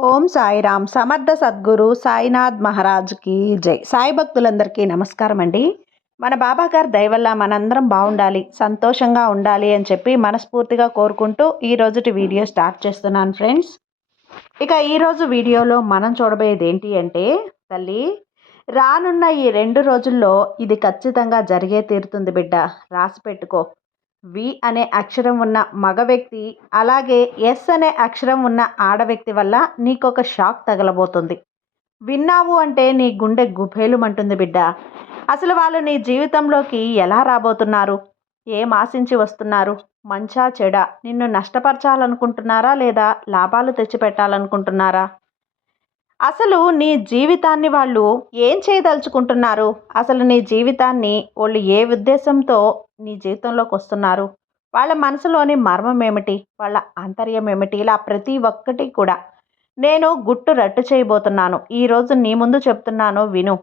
ఓం సాయిరామ్ సమర్థ సద్గురు సాయినాథ్ మహారాజ్కి జై. సాయి భక్తులందరికీ నమస్కారం అండి. మన బాబా గారి దయ వల్ల మనందరం బాగుండాలి, సంతోషంగా ఉండాలి అని చెప్పి మనస్ఫూర్తిగా కోరుకుంటూ ఈ రోజుటి వీడియో స్టార్ట్ చేస్తున్నాను ఫ్రెండ్స్. ఇక ఈరోజు వీడియోలో మనం చూడబోయేది ఏంటి అంటే, తల్లి రానున్న ఈ 2 రోజుల్లో ఇది ఖచ్చితంగా జరిగే తీరుతుంది బిడ్డ, రాసి పెట్టుకో. వి అనే అక్షరం ఉన్న మగ వ్యక్తి, అలాగే ఎస్ అనే అక్షరం ఉన్న ఆడ వ్యక్తి వల్ల నీకొక షాక్ తగలబోతుంది. విన్నావు అంటే నీ గుండె గుభేలుమంటుంది బిడ్డ. అసలు వాళ్ళు నీ జీవితంలోకి ఎలా రాబోతున్నారు, ఏం ఆశించి వస్తున్నారు, మంచా చెడా, నిన్ను నష్టపరచాలనుకుంటున్నారా లేదా లాభాలు తెచ్చిపెట్టాలనుకుంటున్నారా? అసలు నీ జీవితాన్ని వాళ్ళు ఏం చేయదలుచుకుంటున్నారు? అసలు నీ జీవితాన్ని వాళ్ళు ఏ ఉద్దేశంతో నీ జీవితంలోకి వస్తున్నారు? వాళ్ళ మనసులోని మర్మం ఏమిటి? వాళ్ళ ఆంతర్యం ఏమిటి? ఇలా ప్రతి ఒక్కటి కూడా నేను గుట్టు రట్టు చేయబోతున్నాను. ఈరోజు నీ ముందు చెప్తున్నాను విను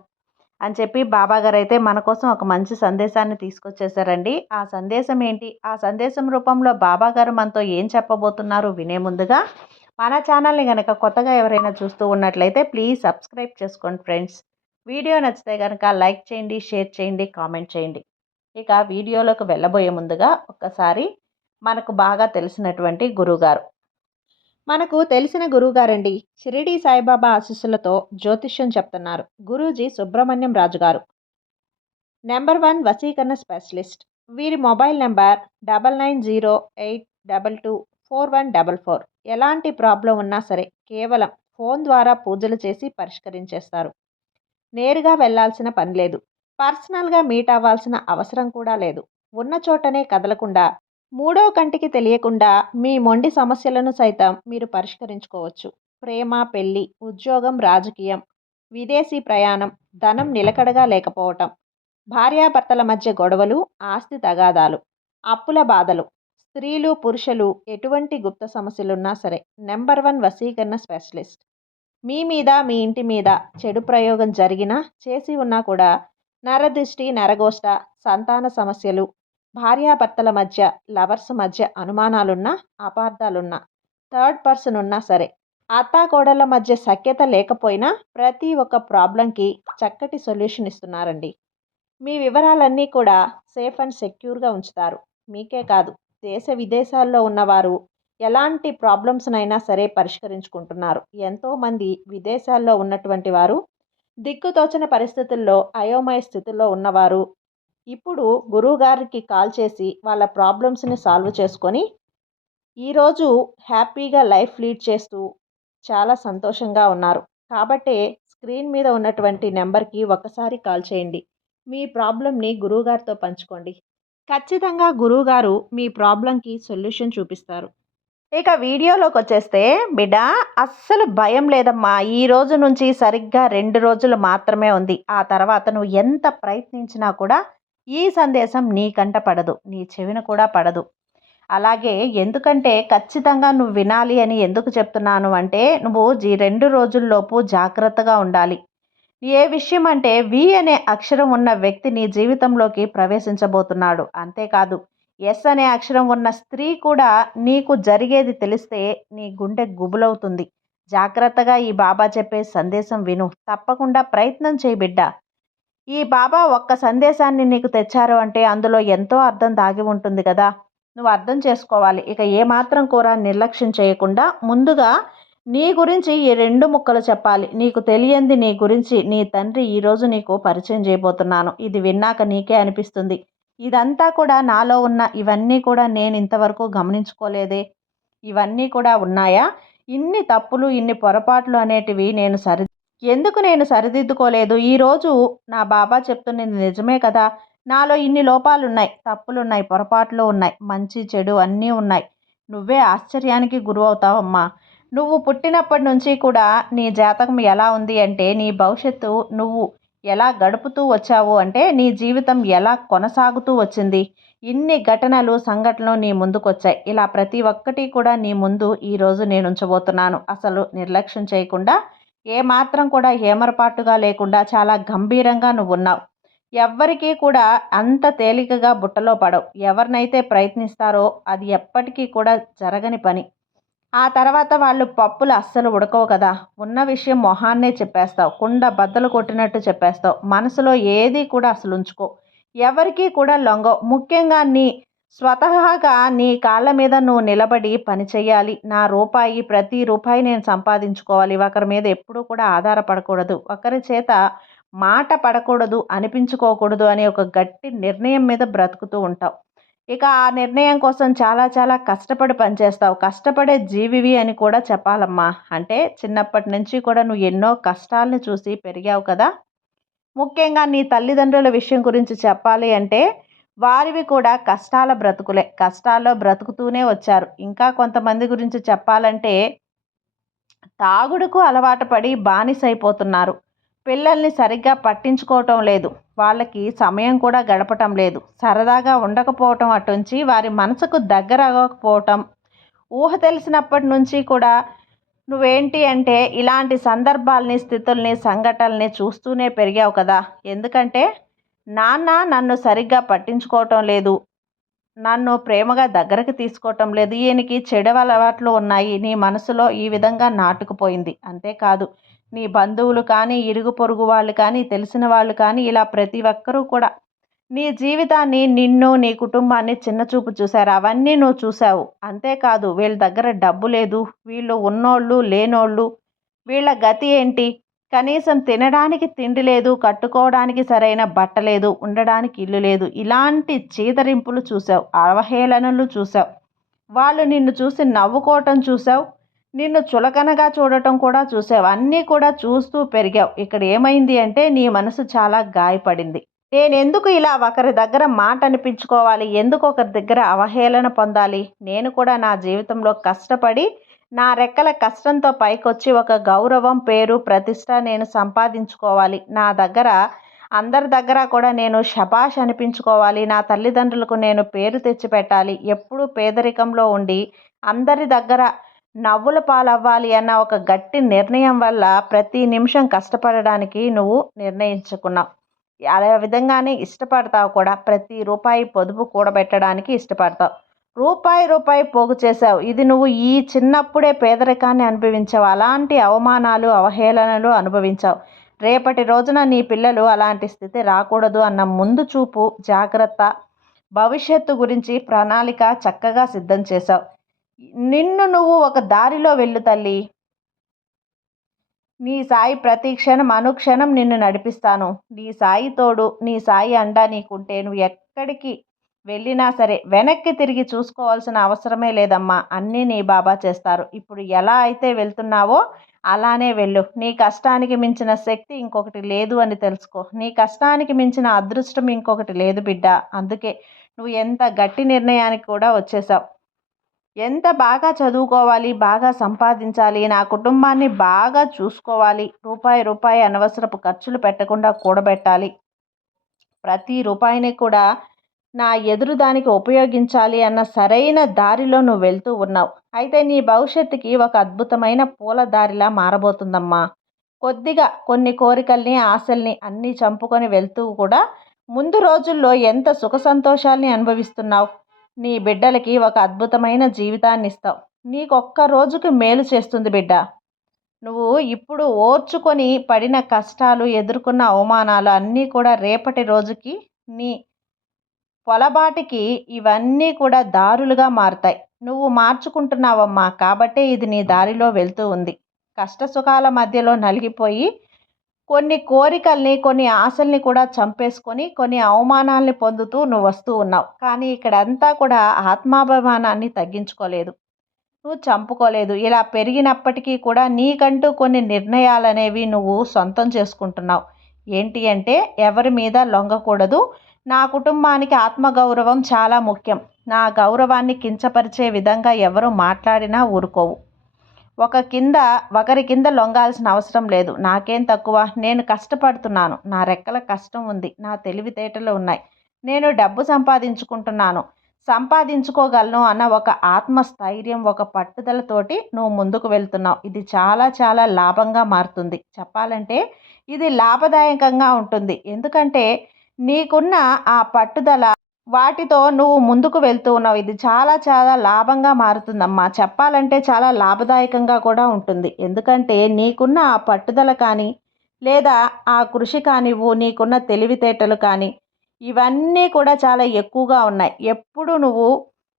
అని చెప్పి బాబాగారు అయితే మన కోసం ఒక మంచి సందేశాన్ని తీసుకొచ్చేసారండి. ఆ సందేశం ఏంటి? ఆ సందేశం రూపంలో బాబాగారు మనతో ఏం చెప్పబోతున్నారు వినే ముందుగా మన ఛానల్ని కనుక కొత్తగా ఎవరైనా చూస్తూ ఉన్నట్లయితే ప్లీజ్ సబ్స్క్రైబ్ చేసుకోండి ఫ్రెండ్స్. వీడియో నచ్చితే కనుక లైక్ చేయండి, షేర్ చేయండి, కామెంట్ చేయండి. ఇక వీడియోలోకి వెళ్ళబోయే ముందుగా ఒక్కసారి మనకు బాగా తెలిసినటువంటి గురువుగారు, మనకు తెలిసిన గురువుగారండి, షిరిడి సాయిబాబా ఆశీస్సులతో జ్యోతిష్యం చెప్తున్నారు గురూజీ సుబ్రహ్మణ్యం రాజు గారు, నెంబర్ 1 వశీకరణ స్పెషలిస్ట్. వీరి మొబైల్ నెంబర్ 9908224144. ఎలాంటి ప్రాబ్లం ఉన్నా సరే కేవలం ఫోన్ ద్వారా పూజలు చేసి పరిష్కరించేస్తారు. నేరుగా వెళ్లాల్సిన పని లేదు, పర్సనల్గా మీట్ అవ్వాల్సిన అవసరం కూడా లేదు. ఉన్న చోటనే కదలకుండా, మూడో కంటికి తెలియకుండా మీ మొండి సమస్యలను సైతం మీరు పరిష్కరించుకోవచ్చు. ప్రేమ, పెళ్లి, ఉద్యోగం, రాజకీయం, విదేశీ ప్రయాణం, ధనం నిలకడగా లేకపోవటం, భార్యాభర్తల మధ్య గొడవలు, ఆస్తి తగాదాలు, అప్పుల బాధలు, స్త్రీలు పురుషులు ఎటువంటి గుప్త సమస్యలున్నా సరే నెంబర్ 1 వశీకరణ స్పెషలిస్ట్. మీ మీద, మీ ఇంటి మీద చెడు ప్రయోగం జరిగినా, చేసి ఉన్నా కూడా నరదృష్టి, నరగోష్ట, సంతాన సమస్యలు, భార్యాభర్తల మధ్య, లవర్స్ మధ్య అనుమానాలున్నా, అపార్థాలున్నా, థర్డ్ పర్సన్ ఉన్నా సరే, అత్తాకోడళ్ళ మధ్య సఖ్యత లేకపోయినా ప్రతి ఒక్క ప్రాబ్లంకి చక్కటి సొల్యూషన్ ఇస్తున్నారండి. మీ వివరాలన్నీ కూడా సేఫ్ అండ్ సెక్యూర్గా ఉంచుతారు. మీకే కాదు, దేశ విదేశాల్లో ఉన్నవారు ఎలాంటి ప్రాబ్లమ్స్నైనా సరే పరిష్కరించుకుంటున్నారు. ఎంతోమంది విదేశాల్లో ఉన్నటువంటి వారు, దిక్కుతోచని పరిస్థితుల్లో అయోమయ స్థితిలో ఉన్నవారు ఇప్పుడు గురువుగారికి కాల్ చేసి వాళ్ళ ప్రాబ్లమ్స్ని సాల్వ్ చేసుకొని ఈరోజు హ్యాపీగా లైఫ్ లీడ్ చేస్తూ చాలా సంతోషంగా ఉన్నారు. కాబట్టే స్క్రీన్ మీద ఉన్నటువంటి నెంబర్కి ఒకసారి కాల్ చేయండి. మీ ప్రాబ్లంని గురువుగారితో పంచుకోండి. ఖచ్చితంగా గురువుగారు మీ ప్రాబ్లంకి సొల్యూషన్ చూపిస్తారు. ఇక వీడియోలోకి వచ్చేస్తే బిడ్డ, అస్సలు భయం లేదమ్మా. ఈ రోజు నుంచి సరిగ్గా 2 రోజులు మాత్రమే ఉంది. ఆ తర్వాత నువ్వు ఎంత ప్రయత్నించినా కూడా ఈ సందేశం నీ కంట పడదు, నీ చెవిన కూడా పడదు. అలాగే ఎందుకంటే ఖచ్చితంగా నువ్వు వినాలి అని ఎందుకు చెప్తున్నాను అంటే, నువ్వు ఈ 2 రోజుల్లోపు జాగ్రత్తగా ఉండాలి. ఏ విషయం అంటే, వి అనే అక్షరం ఉన్న వ్యక్తి నీ జీవితంలోకి ప్రవేశించబోతున్నాడు. అంతేకాదు, ఎస్ అనే అక్షరం ఉన్న స్త్రీ కూడా నీకు జరిగేది తెలిస్తే నీ గుండె గుబులవుతుంది. జాగ్రత్తగా ఈ బాబా చెప్పే సందేశం విను, తప్పకుండా ప్రయత్నం చేయి బిడ్డ. ఈ బాబా ఒక్క సందేశాన్ని నీకు తెచ్చారు అంటే అందులో ఎంతో అర్థం దాగి ఉంటుంది కదా, నువ్వు అర్థం చేసుకోవాలి. ఇక ఏమాత్రం కూడా నిర్లక్ష్యం చేయకుండా ముందుగా నీ గురించి ఈ 2 ముక్కలు చెప్పాలి. నీకు తెలియంది నీ గురించి నీ తండ్రి ఈరోజు నీకు పరిచయం చేయబోతున్నాను. ఇది విన్నాక నీకే అనిపిస్తుంది, ఇదంతా కూడా నాలో ఉన్న ఇవన్నీ కూడా నేను ఇంతవరకు గమనించుకోలేదే, ఇవన్నీ కూడా ఉన్నాయా, ఇన్ని తప్పులు, ఇన్ని పొరపాట్లు అనేటివి ఎందుకు నేను సరిదిద్దుకోలేదు? ఈరోజు నా బాబా చెప్తున్నది నిజమే కదా, నాలో ఇన్ని లోపాలున్నాయి, తప్పులున్నాయి, పొరపాట్లు ఉన్నాయి, మంచి చెడు అన్నీ ఉన్నాయి. నువ్వే ఆశ్చర్యానికి గురవుతావమ్మా. నువ్వు పుట్టినప్పటి నుంచి కూడా నీ జాతకం ఎలా ఉంది అంటే, నీ భవిష్యత్తు నువ్వు ఎలా గడుపుతూ వచ్చావు అంటే, నీ జీవితం ఎలా కొనసాగుతూ వచ్చింది, ఇన్ని ఘటనలు, సంఘటనలు నీ ముందుకొచ్చాయి. ఇలా ప్రతి ఒక్కటి కూడా నీ ముందు ఈరోజు నేను ఉంచబోతున్నాను. అసలు నిర్లక్ష్యం చేయకుండా, ఏమాత్రం కూడా ఏమరపాటుగా లేకుండా చాలా గంభీరంగా నువ్వు ఉన్నావు. ఎవ్వరికీ కూడా అంత తేలికగా బుట్టలో పడవు. ఎవరినైతే ప్రయత్నిస్తారో అది ఎప్పటికీ కూడా జరగని పని. ఆ తర్వాత వాళ్ళు పప్పులు అస్సలు ఉడకవు కదా! ఉన్న విషయం మొహాన్నే చెప్పేస్తావు. కుండ బద్దలు కొట్టినట్టు చెప్పేస్తావు. మనసులో ఏది కూడా అసలు ఉంచుకోవు. ఎవరికీ కూడా లొంగవు. ముఖ్యంగా స్వతహాగా నీ కాళ్ళ మీద నువ్వు నిలబడి పని చేయాలి. నా రూపాయి ప్రతి రూపాయి నేను సంపాదించుకోవాలి. ఒకరి మీద ఎప్పుడూ కూడా ఆధారపడకూడదు. ఒకరి చేత మాట పడకూడదు, అనిపించుకోకూడదు అనే ఒక గట్టి నిర్ణయం మీద బ్రతుకుతూ ఉంటావు. ఇక ఆ నిర్ణయం కోసం చాలా చాలా కష్టపడి పనిచేస్తావు. కష్టపడే జీవివి అని కూడా చెప్పాలమ్మా. అంటే చిన్నప్పటి నుంచి కూడా నువ్వు ఎన్నో కష్టాలను చూసి పెరిగావు కదా! ముఖ్యంగా నీ తల్లిదండ్రుల విషయం గురించి చెప్పాలి అంటే వారివి కూడా కష్టాల బ్రతుకులే. కష్టాల్లో బ్రతుకుతూనే వచ్చారు. ఇంకా కొంతమంది గురించి చెప్పాలంటే తాగుడుకు అలవాటు పడి బానిసైపోతున్నారు. పిల్లల్ని సరిగ్గా పట్టించుకోవటం లేదు. వాళ్ళకి సమయం కూడా గడపటం లేదు. సరదాగా ఉండకపోవటం అటుంచి వారి మనసుకు దగ్గర అవ్వకపోవటం. ఊహ తెలిసినప్పటి నుంచి కూడా నువ్వేంటి అంటే ఇలాంటి సందర్భాల్ని, స్థితుల్ని, సంఘటనల్ని చూస్తూనే పెరిగావు కదా! ఎందుకంటే నాన్న నన్ను సరిగ్గా పట్టించుకోవటం లేదు. నన్ను ప్రేమగా దగ్గరికి తీసుకోవటం లేదు. ఈయనకి చెడు అలవాట్లు ఉన్నాయి. నీ మనసులో ఈ విధంగా నాటుకుపోయింది. అంతేకాదు నీ బంధువులు కానీ, ఇరుగు పొరుగు వాళ్ళు కానీ, తెలిసిన వాళ్ళు కానీ ఇలా ప్రతి ఒక్కరూ కూడా నీ జీవితాన్ని, నిన్ను, నీ కుటుంబాన్ని చిన్నచూపు చూశారు. అవన్నీ నువ్వు చూసావు. అంతేకాదు వీళ్ళ దగ్గర డబ్బు లేదు. వీళ్ళు ఉన్నోళ్ళు, లేనోళ్ళు. వీళ్ళ గతి ఏంటి? కనీసం తినడానికి తిండి లేదు, కట్టుకోవడానికి సరైన బట్ట లేదు, ఉండడానికి ఇల్లు లేదు. ఇలాంటి చీదరింపులు చూసావు, అవహేళనలు చూసావు. వాళ్ళు నిన్ను చూసి నవ్వుకోవటం చూసావు. నిన్ను చులకనగా చూడటం కూడా చూసావు. అన్నీ కూడా చూస్తూ పెరిగావు. ఇక్కడ ఏమైంది అంటే నీ మనసు చాలా గాయపడింది. నేనెందుకు ఇలా ఒకరి దగ్గర మాట అనిపించుకోవాలి? ఎందుకు ఒకరి దగ్గర అవహేళన పొందాలి? నేను కూడా నా జీవితంలో కష్టపడి నా రెక్కల కష్టంతో పైకొచ్చి ఒక గౌరవం, పేరు, ప్రతిష్ట నేను సంపాదించుకోవాలి. నా దగ్గర అందరి దగ్గర కూడా నేను శభాష్ అనిపించుకోవాలి. నా తల్లిదండ్రులకు నేను పేరు తెచ్చిపెట్టాలి. ఎప్పుడూ పేదరికంలో ఉండి అందరి దగ్గర నవ్వుల పాలవ్వాలి అన్న ఒక గట్టి నిర్ణయం వల్ల ప్రతి నిమిషం కష్టపడడానికి నువ్వు నిర్ణయించుకున్నావు. అదే విధంగానే ఇష్టపడతావు కూడా. ప్రతి రూపాయి పొదుపు కూడబెట్టడానికి ఇష్టపడతావు. రూపాయి రూపాయి పోగు చేశావు. ఇది నువ్వు ఈ చిన్నప్పుడే పేదరికాన్ని అనుభవించావు. అలాంటి అవమానాలు, అవహేళనలు అనుభవించావు. రేపటి రోజున నీ పిల్లలు అలాంటి స్థితి రాకూడదు అన్న ముందు చూపు, జాగ్రత్త, భవిష్యత్తు గురించి ప్రణాళిక చక్కగా సిద్ధం చేశావు. నిన్ను నువ్వు ఒక దారిలో వెళ్ళు తల్లి. నీ సాయి ప్రతి క్షణం అనుక్షణం నిన్ను నడిపిస్తాను. నీ సాయి తోడు, నీ సాయి అండ నీకుంటే నువ్వు ఎక్కడికి వెళ్ళినా సరే వెనక్కి తిరిగి చూసుకోవాల్సిన అవసరమే లేదమ్మా. అన్నీ నీ బాబా చేస్తారు. ఇప్పుడు ఎలా అయితే వెళ్తున్నావో అలానే వెళ్ళు. నీ కష్టానికి మించిన శక్తి ఇంకొకటి లేదు అని తెలుసుకో. నీ కష్టానికి మించిన అదృష్టం ఇంకొకటి లేదు బిడ్డ. అందుకే నువ్వు ఎంత గట్టి నిర్ణయానికి కూడా వచ్చేసావు. ఎంత బాగా చదువుకోవాలి, బాగా సంపాదించాలి, నా కుటుంబాన్ని బాగా చూసుకోవాలి, రూపాయి రూపాయి అనవసరపు ఖర్చులు పెట్టకుండా కూడబెట్టాలి, ప్రతి రూపాయిని కూడా నా ఎదురు దానికి ఉపయోగించాలి అన్న సరైన దారిలో నువ్వు వెళ్తూ ఉన్నావు. అయితే నీ భవిష్యత్తుకి ఒక అద్భుతమైన పూల దారిలా మారబోతుందమ్మా. కొద్దిగా కొన్ని కోరికల్ని, ఆశల్ని అన్నీ చంపుకొని వెళ్తూ కూడా ముందు రోజుల్లో ఎంత సుఖ సంతోషాల్ని అనుభవిస్తున్నావు. నీ బిడ్డలకి ఒక అద్భుతమైన జీవితాన్ని ఇస్తావు. నీకొక్క రోజుకి మేలు చేస్తుంది బిడ్డ. నువ్వు ఇప్పుడు ఓర్చుకొని పడిన కష్టాలు, ఎదుర్కొన్న అవమానాలు అన్నీ కూడా రేపటి రోజుకి నీ పొలబాటికి ఇవన్నీ కూడా దారులుగా మారుతాయి. నువ్వు మార్చుకుంటున్నావమ్మా. కాబట్టే ఇది నీ దారిలో వెళ్తూ ఉంది. కష్ట సుఖాల మధ్యలో నలిగిపోయి కొన్ని కోరికల్ని, కొన్ని ఆశల్ని కూడా చంపేసుకొని, కొన్ని అవమానాల్ని పొందుతూ నువ్వు వస్తూ ఉన్నావు. కానీ ఇక్కడంతా కూడా ఆత్మాభిమానాన్ని తగ్గించుకోలేదు. నువ్వు చంపుకోలేదు. ఇలా పెరిగినప్పటికీ కూడా నీకంటూ కొన్ని నిర్ణయాలనేవి నువ్వు సొంతం చేసుకుంటున్నావు. ఏంటి అంటే ఎవరి మీద లొంగకూడదు. నా కుటుంబానికి ఆత్మగౌరవం చాలా ముఖ్యం. నా గౌరవాన్ని కించపరిచే విధంగా ఎవరు మాట్లాడినా ఊరుకోవు. ఒకరి కింద లొంగాల్సిన అవసరం లేదు. నాకేం తక్కువ? నేను కష్టపడుతున్నాను. నా రెక్కల కష్టం ఉంది. నా తెలివితేటలు ఉన్నాయి. నేను డబ్బు సంపాదించుకుంటున్నాను. సంపాదించుకోగలను అన్న ఒక ఆత్మస్థైర్యం, ఒక పట్టుదలతోటి నువ్వు ముందుకు వెళ్తున్నావు. ఇది చాలా చాలా లాభంగా మారుతుంది. చెప్పాలంటే ఇది లాభదాయకంగా ఉంటుంది. ఎందుకంటే నీకున్న ఆ పట్టుదల వాటితో నువ్వు ముందుకు వెళ్తూ ఉన్నావు. ఇది చాలా చాలా లాభంగా మారుతుందమ్మా. చెప్పాలంటే చాలా లాభదాయకంగా కూడా ఉంటుంది. ఎందుకంటే నీకున్న ఆ పట్టుదల కానీ, లేదా ఆ కృషి కానివ్వు, నీకున్న తెలివితేటలు కానీ, ఇవన్నీ కూడా చాలా ఎక్కువగా ఉన్నాయి. ఎప్పుడు నువ్వు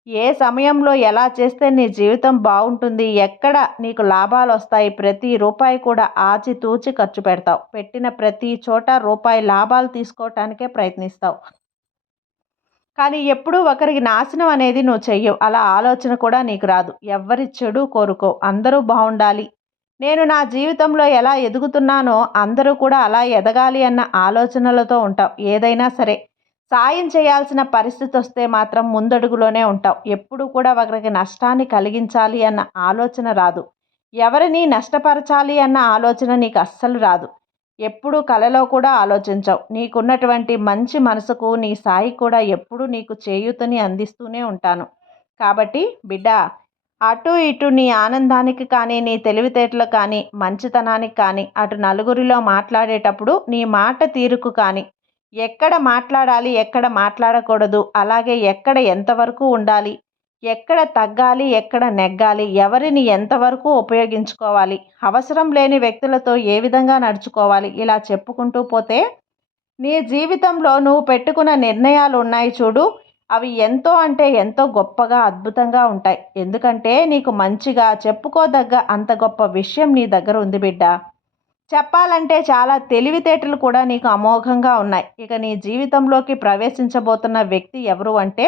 ఏ సమయంలో ఎలా చేస్తే నీ జీవితం బావుంటుంది, ఎక్కడ నీకు లాభాలొస్తాయి, ప్రతి రూపాయి కూడా ఆచితూచి ఖర్చు పెడతావు. పెట్టిన ప్రతి చోట రూపాయి లాభాలు తీసుకోవటానికే ప్రయత్నిస్తావు. కానీ ఎప్పుడూ ఒకరికి నాశనం అనేది నువ్వు చెయ్యవు. అలా ఆలోచన కూడా నీకు రాదు. ఎవ్వరి చెడు కోరుకోవు. అందరూ బావుండాలి. నేను నా జీవితంలో ఎలా ఎదుగుతున్నానో అందరూ కూడా అలా ఎదగాలి అన్న ఆలోచనలతో ఉంటావు. ఏదైనా సరే సాయం చేయాల్సిన పరిస్థితి వస్తే మాత్రం ముందడుగులోనే ఉంటావు. ఎప్పుడు కూడా ఒకరికి నష్టాన్ని కలిగించాలి అన్న ఆలోచన రాదు. ఎవరిని నష్టపరచాలి అన్న ఆలోచన నీకు అస్సలు రాదు. ఎప్పుడూ కలలో కూడా ఆలోచించవు. నీకున్నటువంటి మంచి మనసుకు నీ సాయి కూడా ఎప్పుడూ నీకు చేయూతని అందిస్తూనే ఉంటాను. కాబట్టి బిడ్డా, అటు ఇటు నీ ఆనందానికి కానీ, నీ తెలివితేటలకు కానీ, మంచితనానికి కానీ, అటు నలుగురిలో మాట్లాడేటప్పుడు నీ మాట తీరుకు కానీ, ఎక్కడ మాట్లాడాలి, ఎక్కడ మాట్లాడకూడదు, అలాగే ఎక్కడ ఎంతవరకు ఉండాలి, ఎక్కడ తగ్గాలి, ఎక్కడ నెగ్గాలి, ఎవరిని ఎంతవరకు ఉపయోగించుకోవాలి, అవసరం లేని వ్యక్తులతో ఏ విధంగా నడుచుకోవాలి, ఇలా చెప్పుకుంటూ పోతే నీ జీవితంలో నువ్వు పెట్టుకున్న నిర్ణయాలు ఉన్నాయి చూడు, అవి ఎంతో అంటే ఎంతో గొప్పగా అద్భుతంగా ఉంటాయి. ఎందుకంటే నీకు మంచిగా చెప్పుకోదగ్గ అంత గొప్ప విషయం నీ దగ్గర ఉంది బిడ్డ. చెప్పాలంటే చాలా తెలివితేటలు కూడా నీకు అమోఘంగా ఉన్నాయి. ఇక నీ జీవితంలోకి ప్రవేశించబోతున్న వ్యక్తి ఎవరు అంటే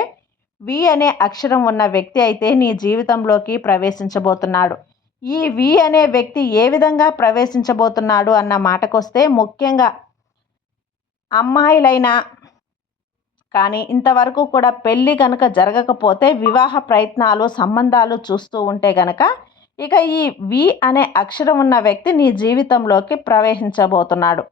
వి అనే అక్షరం ఉన్న వ్యక్తి అయితే నీ జీవితంలోకి ప్రవేశించబోతున్నాడు. ఈ వి అనే వ్యక్తి ఏ విధంగా ప్రవేశించబోతున్నాడు అన్న మాటకొస్తే, ముఖ్యంగా అమ్మాయిలైనా కానీ ఇంతవరకు కూడా పెళ్ళి కనుక జరగకపోతే వివాహ ప్రయత్నాలు, సంబంధాలు చూస్తూ ఉంటే గనక ఇక ఈ వి అనే అక్షరం ఉన్న వ్యక్తి నీ జీవితంలోకి ప్రవేశించబోతున్నాడు.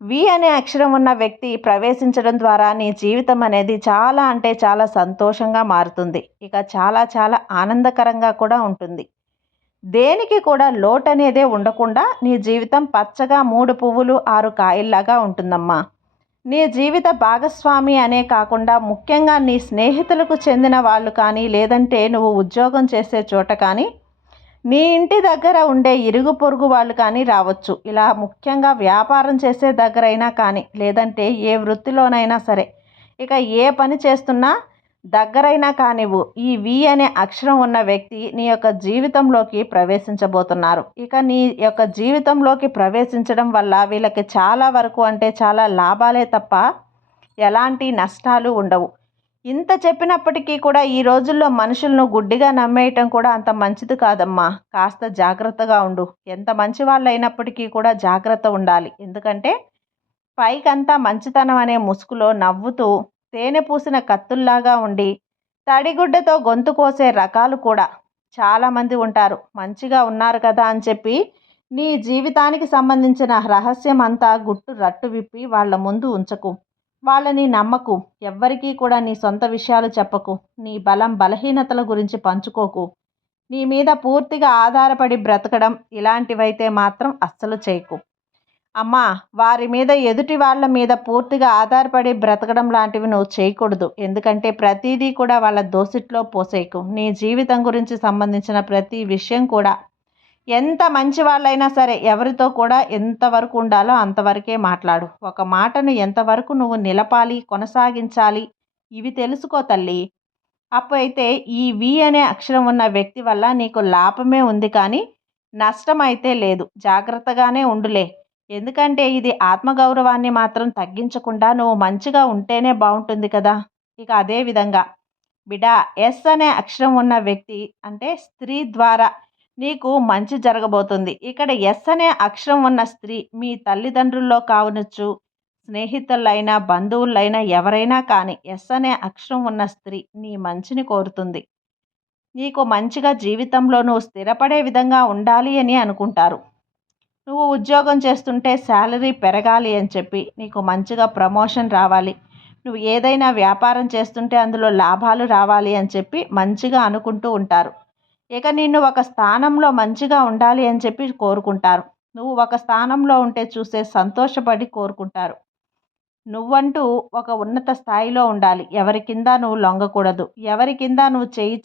వి అనే అక్షరం ఉన్న వ్యక్తి ప్రవేశించడం ద్వారా నీ జీవితం అనేది చాలా అంటే చాలా సంతోషంగా మారుతుంది. ఇక చాలా చాలా ఆనందకరంగా కూడా ఉంటుంది. దేనికి కూడా లోటు అనేదే ఉండకుండా నీ జీవితం పచ్చగా 3 పువ్వులు 6 కాయల్లాగా ఉంటుందమ్మా. నీ జీవిత భాగస్వామి అనే కాకుండా ముఖ్యంగా నీ స్నేహితులకు చెందిన వాళ్ళు కానీ, లేదంటే నువ్వు ఉద్యోగం చేసే చోట కానీ, నీ ఇంటి దగ్గర ఉండే ఇరుగు పొరుగు వాళ్ళు కానీ రావచ్చు. ఇలా ముఖ్యంగా వ్యాపారం చేసే దగ్గరైనా కానీ, లేదంటే ఏ వృత్తిలోనైనా సరే, ఇక ఏ పని చేస్తున్నా దగ్గరైనా కానివ్వు, ఈ వి అనే అక్షరం ఉన్న వ్యక్తి నీ యొక్క జీవితంలోకి ప్రవేశించబోతున్నారు. ఇక నీ యొక్క జీవితంలోకి ప్రవేశించడం వల్ల వీళ్ళకి చాలా వరకు అంటే చాలా లాభాలే తప్ప ఎలాంటి నష్టాలు ఉండవు. ఇంత చెప్పినప్పటికీ కూడా ఈ రోజుల్లో మనుషులను గుడ్డిగా నమ్మేయటం కూడా అంత మంచిది కాదమ్మా. కాస్త జాగ్రత్తగా ఉండు. ఎంత మంచి వాళ్ళు అయినప్పటికీ కూడా జాగ్రత్త ఉండాలి. ఎందుకంటే పైకంతా మంచితనం అనే ముసుగులో నవ్వుతూ తేనె పూసిన కత్తుల్లాగా ఉండి తడిగుడ్డతో గొంతు కోసే రకాలు కూడా చాలామంది ఉంటారు. మంచిగా ఉన్నారు కదా అని చెప్పి నీ జీవితానికి సంబంధించిన రహస్యం అంతా గుట్టు రట్టు విప్పి వాళ్ళ ముందు ఉంచకు. వాళ్ళని నమ్మకు. ఎవ్వరికీ కూడా నీ సొంత విషయాలు చెప్పకు. నీ బలం బలహీనతల గురించి పంచుకోకు. నీ మీద పూర్తిగా ఆధారపడి బ్రతకడం ఇలాంటివైతే మాత్రం అస్సలు చేయకు. అమ్మా, వారి మీద, ఎదుటి వాళ్ళ మీద పూర్తిగా ఆధారపడి బ్రతకడం లాంటివి నువ్వు చేయకూడదు. ఎందుకంటే ప్రతిదీ కూడా వాళ్ళ దోసిట్లో పోసేయకు. నీ జీవితం గురించి సంబంధించిన ప్రతి విషయం కూడా ఎంత మంచి వాళ్ళైనా సరే ఎవరితో కూడా ఎంతవరకు ఉండాలో అంతవరకే మాట్లాడు. ఒక మాటను ఎంతవరకు నువ్వు నిలపాలి, కొనసాగించాలి, ఇవి తెలుసుకో తల్లి. అప్పుడైతే ఈ వి అనే అక్షరం ఉన్న వ్యక్తి వల్ల నీకు లాభమే ఉంది కానీ నష్టం అయితే లేదు. జాగ్రత్తగానే ఉండులే. ఎందుకంటే ఇది ఆత్మగౌరవాన్ని మాత్రం తగ్గించకుండా నువ్వు మంచిగా ఉంటేనే బాగుంటుంది కదా. ఇక అదే విధంగా బిడా, ఎస్ అనే అక్షరం ఉన్న వ్యక్తి అంటే స్త్రీ ద్వారా నీకు మంచి జరగబోతుంది. ఇక్కడ ఎస్ అనే అక్షరం ఉన్న స్త్రీ మీ తల్లిదండ్రుల్లో కావనొచ్చు, స్నేహితులైనా, బంధువులైనా, ఎవరైనా కానీ ఎస్ అనే అక్షరం ఉన్న స్త్రీ నీ మంచిని కోరుతుంది. నీకు మంచిగా జీవితంలో నువ్వు స్థిరపడే విధంగా ఉండాలి అని అనుకుంటారు. నువ్వు ఉద్యోగం చేస్తుంటే శాలరీ పెరగాలి అని చెప్పి, నీకు మంచిగా ప్రమోషన్ రావాలి, నువ్వు ఏదైనా వ్యాపారం చేస్తుంటే అందులో లాభాలు రావాలి అని చెప్పి మంచిగా అనుకుంటూ ఉంటారు. ఇక నిన్ను ఒక స్థానంలో మంచిగా ఉండాలి అని చెప్పి కోరుకుంటారు. నువ్వు ఒక స్థానంలో ఉంటే చూసే సంతోషపడి కోరుకుంటారు. నువ్వంటూ ఒక ఉన్నత స్థాయిలో ఉండాలి. ఎవరి కింద నువ్వు లొంగకూడదు. ఎవరి కింద నువ్వు చెయ్యి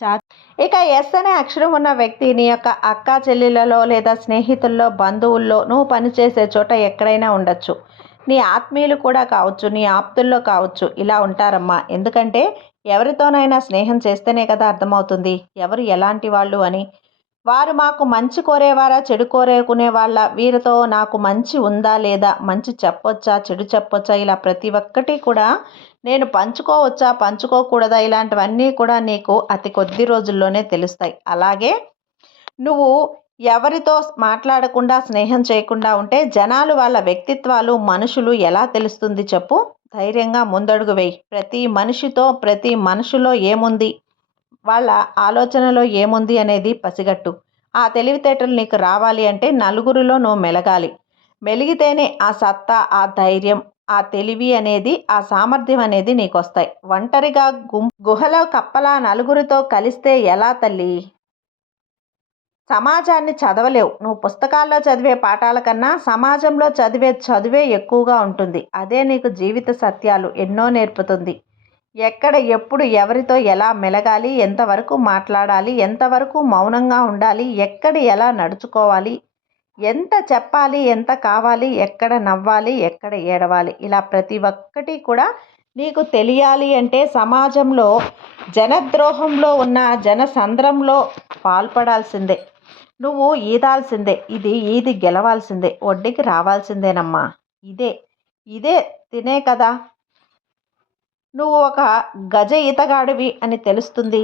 ఇక ఎస్ అనే అక్షరం ఉన్న వ్యక్తి నీ యొక్క అక్కా చెల్లెళ్ళలో లేదా స్నేహితుల్లో, బంధువుల్లో, నువ్వు పనిచేసే చోట ఎక్కడైనా ఉండొచ్చు. నీ ఆత్మీయులు కూడా కావచ్చు, నీ ఆప్తుల్లో కావచ్చు. ఇలా ఉంటారమ్మా. ఎందుకంటే ఎవరితోనైనా స్నేహం చేస్తేనే కదా అర్థమవుతుంది ఎవరు ఎలాంటి వాళ్ళు అని. వారు మాకు మంచి కోరేవారా, చెడు కోరేకునే వాళ్ళ, వీరితో నాకు మంచి ఉందా లేదా, మంచి చెప్పొచ్చా, చెడు చెప్పొచ్చా, ఇలా ప్రతి ఒక్కటి కూడా నేను పంచుకోవచ్చా, పంచుకోకూడదా, ఇలాంటివన్నీ కూడా నీకు అతి కొద్ది రోజుల్లోనే తెలుస్తాయి. అలాగే నువ్వు ఎవరితో మాట్లాడకుండా, స్నేహం చేయకుండా ఉంటే జనాలు వాళ్ళ వ్యక్తిత్వాలు, మనుషులు ఎలా తెలుస్తుంది చెప్పు? ధైర్యంగా ముందడుగు వేయి. ప్రతి మనిషితో, ప్రతి మనుషులో ఏముంది, వాళ్ళ ఆలోచనలో ఏముంది అనేది పసిగట్టు. ఆ తెలివితేటలు నీకు రావాలి అంటే నలుగురిలో నువ్వు మెలగాలి. మెలిగితేనే ఆ సత్తా, ఆ ధైర్యం, ఆ తెలివి అనేది, ఆ సామర్థ్యం అనేది నీకొస్తాయి. ఒంటరిగా గుహలో కప్పలా నలుగురితో కలిస్తే ఎలా తల్లి? సమాజాన్ని చదవలేవు. నువ్వు పుస్తకాల్లో చదివే పాఠాల కన్నా సమాజంలో చదివే చదువే ఎక్కువగా ఉంటుంది. అదే నీకు జీవిత సత్యాలు ఎన్నో నేర్పుతుంది. ఎక్కడ, ఎప్పుడు, ఎవరితో ఎలా మెలగాలి, ఎంతవరకు మాట్లాడాలి, ఎంతవరకు మౌనంగా ఉండాలి, ఎక్కడ ఎలా నడుచుకోవాలి, ఎంత చెప్పాలి, ఎంత కావాలి, ఎక్కడ నవ్వాలి, ఎక్కడ ఏడవాలి, ఇలా ప్రతి ఒక్కటి కూడా నీకు తెలియాలి అంటే సమాజంలో జనద్రోహంలో ఉన్న జనసంద్రంలో పాల్పడాల్సిందే. నువ్వు ఈదాల్సిందే. ఈది గెలవాల్సిందే. ఒడ్డుకి రావాల్సిందేనమ్మా. ఇదే తినే కదా నువ్వు ఒక గజ ఈతగాడివి అని తెలుస్తుంది.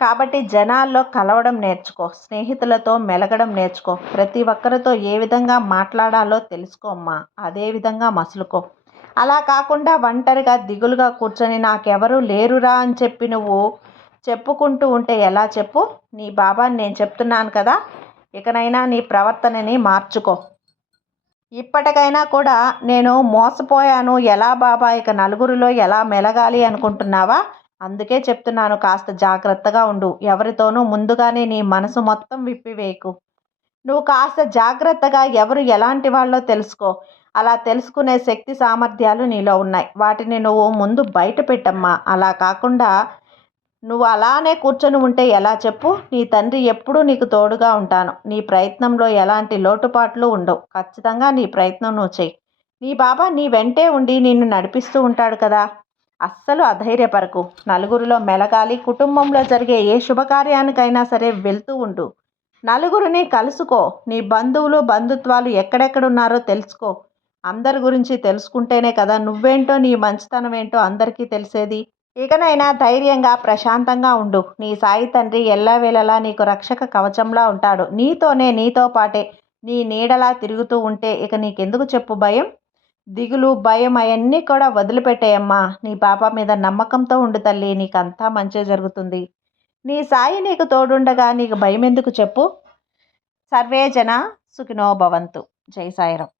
కాబట్టి జనాల్లో కలవడం నేర్చుకో. స్నేహితులతో మెలగడం నేర్చుకో. ప్రతి ఒక్కరితో ఏ విధంగా మాట్లాడాలో తెలుసుకో అమ్మా. అదే విధంగా మసులుకో. అలా కాకుండా ఒంటరిగా దిగులుగా కూర్చొని నాకెవరూ లేరురా అని చెప్పి నువ్వు చెప్పుకుంటూ ఉంటే ఎలా చెప్పు? నీ బాబాని నేను చెప్తున్నాను కదా, ఇకనైనా నీ ప్రవర్తనని మార్చుకో. ఇప్పటికైనా కూడా నేను మోసపోయాను, ఎలా బాబా ఇక నలుగురిలో ఎలా మెలగాలి అనుకుంటున్నావా? అందుకే చెప్తున్నాను, కాస్త జాగ్రత్తగా ఉండు. ఎవరితోనూ ముందుగానే నీ మనసు మొత్తం విప్పివేయకు. నువ్వు కాస్త జాగ్రత్తగా ఎవరు ఎలాంటి వాళ్ళో తెలుసుకో. అలా తెలుసుకునే శక్తి, సామర్థ్యాలు నీలో ఉన్నాయి. వాటిని నువ్వు ముందు బయట పెట్టమ్మా. అలా కాకుండా నువ్వు అలానే కూర్చొని ఉంటే ఎలా చెప్పు? నీ తండ్రి ఎప్పుడూ నీకు తోడుగా ఉంటాను. నీ ప్రయత్నంలో ఎలాంటి లోటుపాట్లు ఉండవు. ఖచ్చితంగా నీ ప్రయత్నం నువ్వు చెయ్యి. నీ బాబా నీ వెంటే ఉండి నిన్ను నడిపిస్తూ ఉంటాడు కదా. అస్సలు అధైర్యపరకు. నలుగురిలో మెలగాలి. కుటుంబంలో జరిగే ఏ శుభకార్యానికైనా సరే వెళ్తూ ఉండు. నలుగురిని కలుసుకో. నీ బంధువులు, బంధుత్వాలు ఎక్కడెక్కడున్నారో తెలుసుకో. అందరి గురించి తెలుసుకుంటేనే కదా నువ్వేంటో, నీ మంచితనం ఏంటో అందరికీ తెలిసేది. ఇకనైనా ధైర్యంగా, ప్రశాంతంగా ఉండు. నీ సాయి తండ్రి ఎల్లవేళలా నీకు రక్షక కవచంలా ఉంటాడు. నీతోనే, నీతో పాటే, నీ నీడలా తిరుగుతూ ఉంటే ఇక నీకెందుకు చెప్పు భయం, దిగులు, భయం అవన్నీ కూడా వదిలిపెట్టేయమ్మా. నీ బాబా మీద నమ్మకంతో ఉండు తల్లి. నీకంతా మంచే జరుగుతుంది. నీ సాయి నీకు తోడుండగా నీకు భయం ఎందుకు చెప్పు? సర్వే జన సుఖినో భవంతు. జై సాయిరాం.